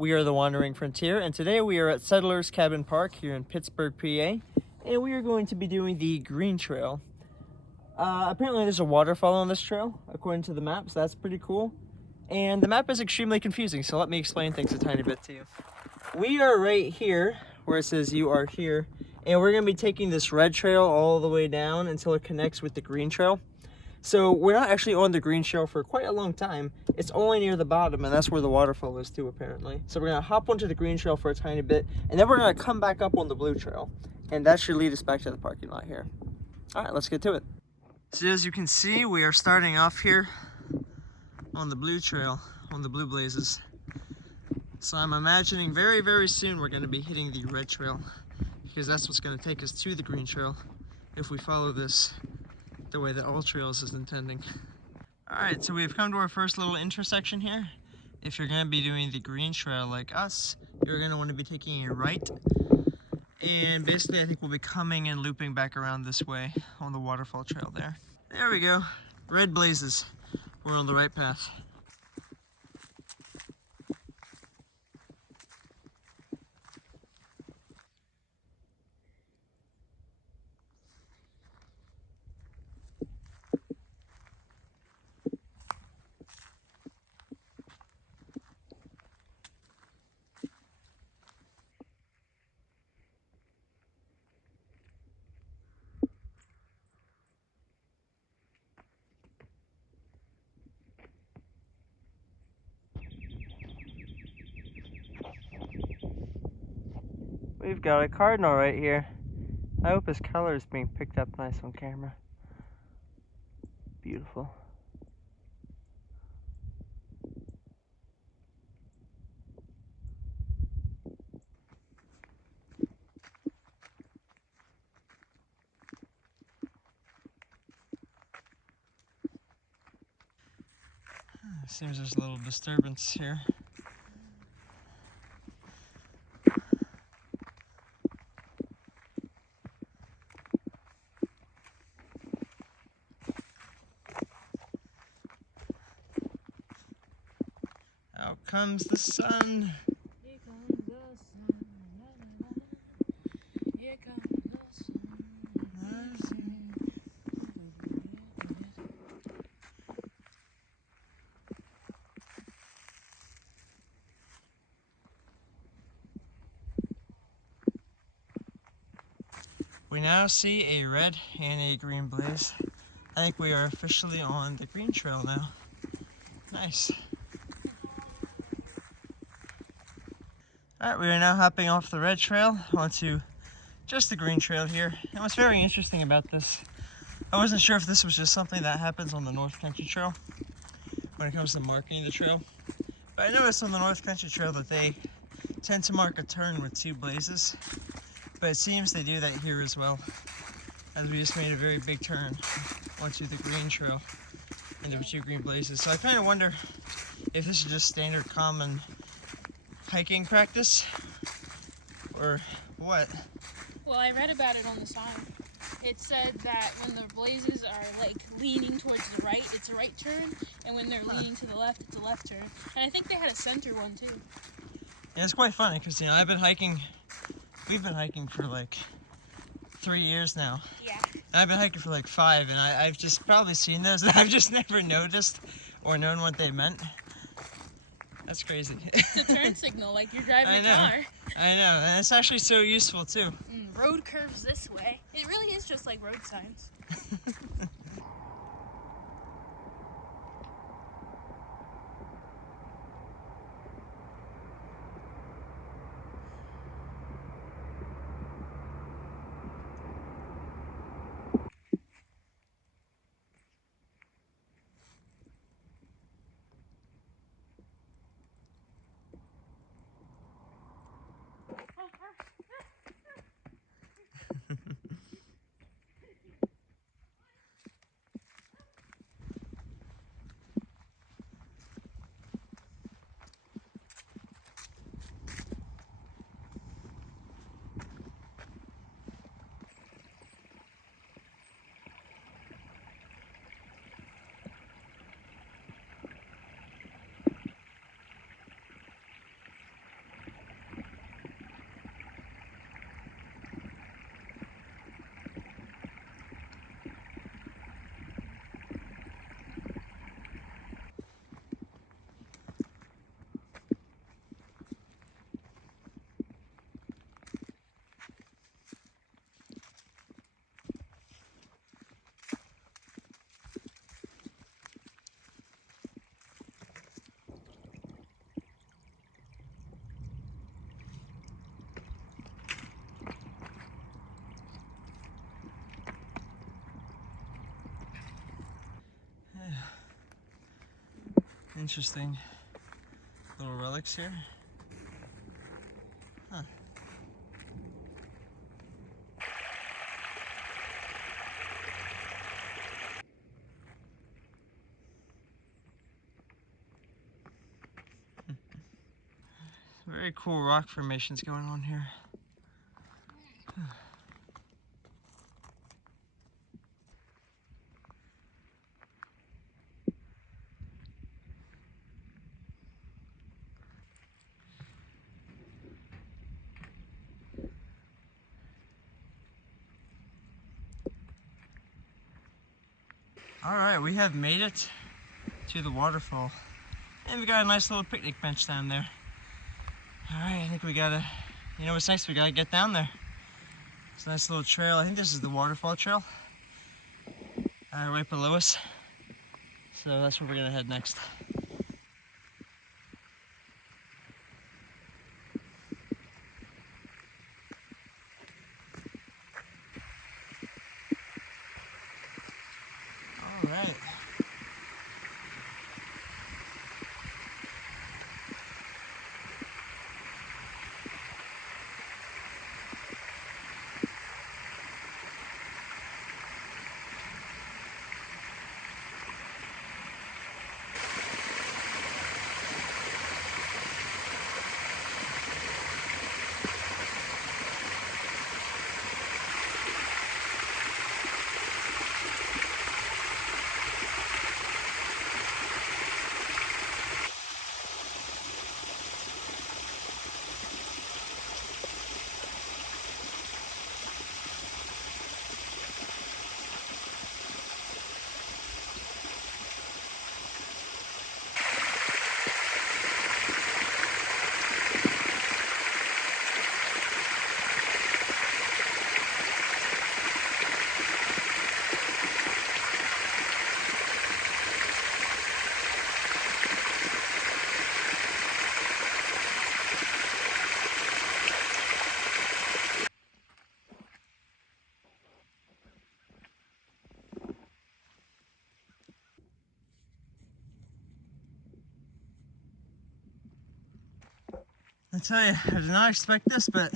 We are the Wandering Frontier, and today we are at Settlers Cabin Park here in Pittsburgh, PA, and we are going to be doing the Green Trail. Apparently there's a waterfall on this trail, according to the map, so that's pretty cool. And the map is extremely confusing, so let me explain things a tiny bit to you. We are right here, where it says you are here, and we're going to be taking this red trail all the way down until it connects with the green trail. So we're not actually on the green trail for quite a long time. It's only near the bottom, and that's where the waterfall is too, apparently. So we're gonna hop onto the green trail for a tiny bit, and then we're gonna come back up on the blue trail. And that should lead us back to the parking lot here. All right, let's get to it. So as you can see, we are starting off here on the blue trail, on the blue blazes. So I'm imagining very, very soon we're gonna be hitting the red trail, because that's what's gonna take us to the green trail if we follow this the way that All Trails is intending. Alright, so we've come to our first little intersection here. If you're going to be doing the green trail like us, you're going to want to be taking a right. And basically I think we'll be coming and looping back around this way on the waterfall trail there. There we go. Red blazes. We're on the right path. We've got a cardinal right here. I hope his color is being picked up nice on camera. Beautiful. Seems there's a little disturbance here. Out comes the sun. Here comes the sun. La, la, la. Here comes the sun. We now see a red and a green blaze. I think we are officially on the green trail now. Nice. Alright, we are now hopping off the red trail onto just the green trail here. And what's very interesting about this, I wasn't sure if this was just something that happens on the North Country Trail when it comes to marking the trail. But I noticed on the North Country Trail that they tend to mark a turn with two blazes. But it seems they do that here as well, as we just made a very big turn onto the green trail and there were two green blazes. So I kind of wonder if this is just standard common hiking practice or what. Well, I read about it on the sign. It said that when the blazes are like leaning towards the right, it's a right turn, and when they're leaning to the left, it's a left turn. And I think they had a center one too. Yeah, it's quite funny because, you know, we've been hiking for like 3 years now. Yeah. And I've been hiking for like 5, and I've just probably seen those and I've just never noticed or known what they meant. That's crazy. It's a turn signal, like you're driving a car. I know, and it's actually so useful too. Road curves this way. It really is just like road signs. interesting little relics here. Huh. Very cool rock formations going on here. Alright, we have made it to the waterfall. And we got a nice little picnic bench down there. Alright, I think we gotta, you know what's nice, we gotta get down there. It's a nice little trail. I think this is the waterfall trail. Right below us. So that's where we're gonna head next. Alright. I tell you, I did not expect this, but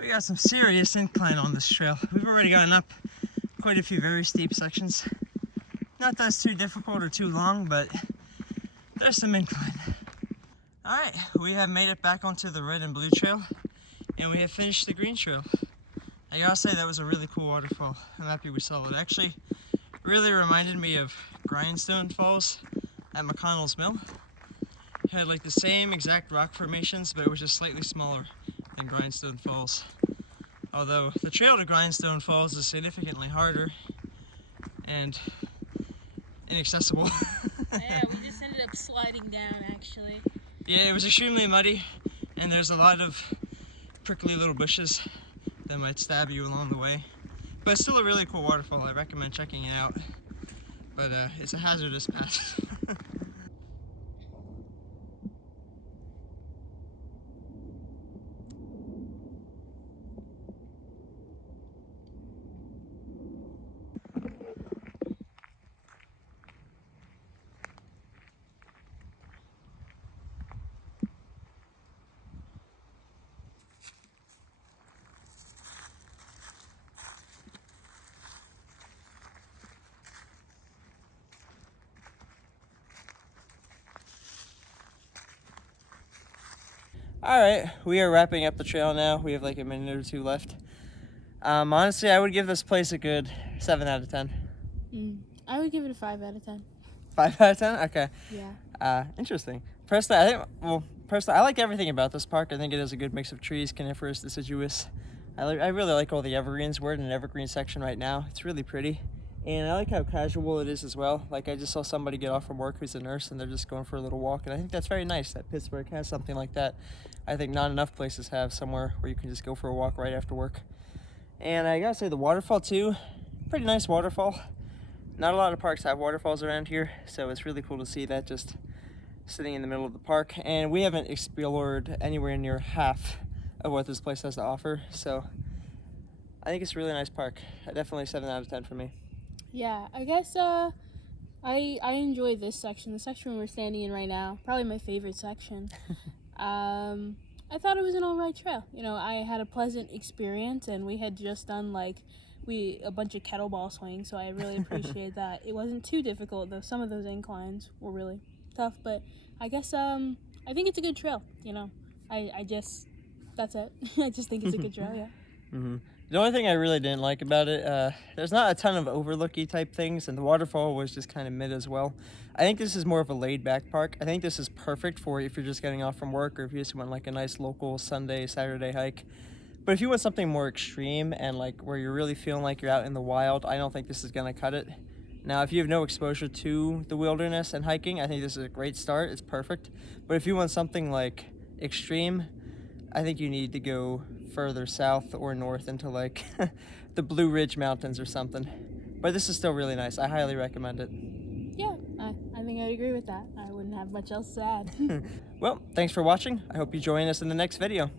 we got some serious incline on this trail. We've already gotten up quite a few very steep sections. Not that it's too difficult or too long, but there's some incline. Alright, we have made it back onto the red and blue trail, and we have finished the green trail. I gotta say, that was a really cool waterfall. I'm happy we saw it. Actually, really reminded me of Grindstone Falls at McConnell's Mill. It had like the same exact rock formations, but it was just slightly smaller than Grindstone Falls. Although the trail to Grindstone Falls is significantly harder and inaccessible. Yeah, we just ended up sliding down actually. Yeah, it was extremely muddy, and there's a lot of prickly little bushes that might stab you along the way. But it's still a really cool waterfall. I recommend checking it out. But it's a hazardous path. Alright, we are wrapping up the trail now. We have like a minute or two left. Honestly, I would give this place a good 7 out of 10. I would give it a 5 out of 10. 5 out of 10? Okay. Yeah. Interesting. Personally, I like everything about this park. I think it has a good mix of trees, coniferous, deciduous. I really like all the evergreens. We're in an evergreen section right now. It's really pretty. And I like how casual it is as well. Like, I just saw somebody get off from work who's a nurse, and they're just going for a little walk. And I think that's very nice that Pittsburgh has something like that. I think not enough places have somewhere where you can just go for a walk right after work. And I gotta say, the waterfall too, pretty nice waterfall. Not a lot of parks have waterfalls around here, so it's really cool to see that just sitting in the middle of the park. And we haven't explored anywhere near half of what this place has to offer, so I think it's a really nice park. Definitely 7 out of 10 for me. Yeah, I guess I enjoy this section. The section we're standing in right now, probably my favorite section. I thought it was an alright trail. You know, I had a pleasant experience, and we had just done a bunch of kettlebell swings, so I really appreciate that. It wasn't too difficult, though some of those inclines were really tough, but I guess I think it's a good trail. You know, I just that's it. I just think it's a good trail. Yeah. Mm-hmm. The only thing I really didn't like about it, there's not a ton of overlooky type things, and the waterfall was just kind of mid as well. I think this is more of a laid back park. I think this is perfect for if you're just getting off from work, or if you just want like a nice local Sunday, Saturday hike. But if you want something more extreme and like where you're really feeling like you're out in the wild, I don't think this is gonna cut it. Now, if you have no exposure to the wilderness and hiking, I think this is a great start. It's perfect. But if you want something like extreme, I think you need to go further south or north into like the Blue Ridge Mountains or something. But this is still really nice. I highly recommend it. Yeah, I think I agree with that. I wouldn't have much else to add. Well, thanks for watching. I hope you join us in the next video.